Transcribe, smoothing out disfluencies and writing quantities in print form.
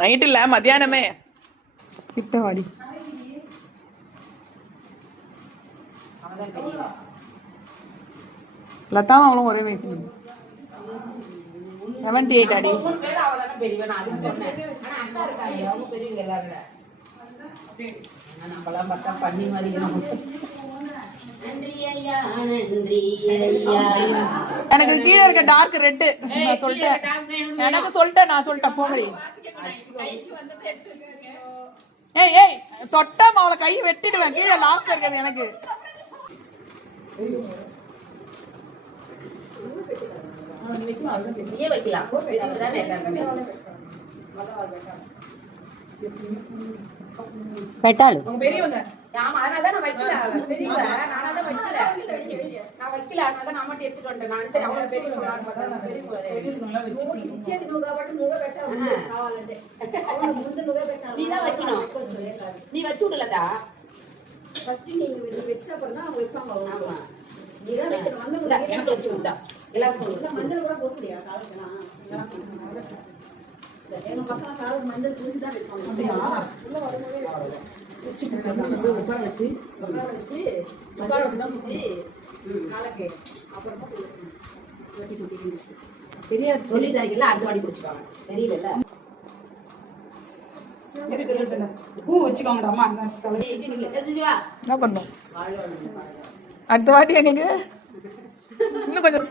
Night இல்ல மத்தியானமே கிட்ட வாடி. லதா அவளும் ஒரே வயசு 78 அடி. நம்மளாம் பார்த்தா பண்ணி மாதிரி எனக்கு கீழே இருக்க டார்க் ரெட் சொல்லிட்டேன். எனக்கு சொல்லிட்டேன், நான் சொல்லிட்டேன் போகடி. ஏய் ஏய் தொட்டா அவளை கை வெட்டிடுவேன். கீழே லாஸ்ட் இருக்கிறது எனக்கு. பெட்டாளு பெரியவங்க. ஆமா, அதனாலதான் நான் வைக்கல. பெரியவ நானால வைக்கல. நான் வைக்கல, அதனால நான் மட்டும் எடுத்துட்டு வந்துட்டேன். நான் சரி அவங்க பெரியவங்க நான் பார்த்தா பெரியவங்க இச்சேதி நூகா பட்டு நூகா வெட்ட காவாலண்டே. அவங்க முந்து நூகா வெட்ட. நீ தான் வைக்கணும். நீ வச்சு விடலடா. ஃபர்ஸ்ட் நீங்க வெச்ச அப்புறம் தான் வைப்பாங்க. ஆமா. நீ தான் வைக்கணும். வந்து எனக்கு வச்சு விட்டா. எல்லாரும் மஞ்சள் கூட போசலையா காலுக்கெல்லாம். எங்க பக்கம் காலுக்கு மஞ்சள் பூசி தான் வைப்பாங்க. அப்படியா? உள்ள வரும்போதே உட்கார வச்சு காலக்கே அப்புறமா பெரிய சொல்லிட்டாங்கல்ல, அடுத்த வாடி பிடிச்சிப்பாங்க. தெரியல பூ வச்சுக்கோங்கடா. என்ன பண்ணும் அடுத்த வாட்டி? எனக்கு இன்னும் கொஞ்சம்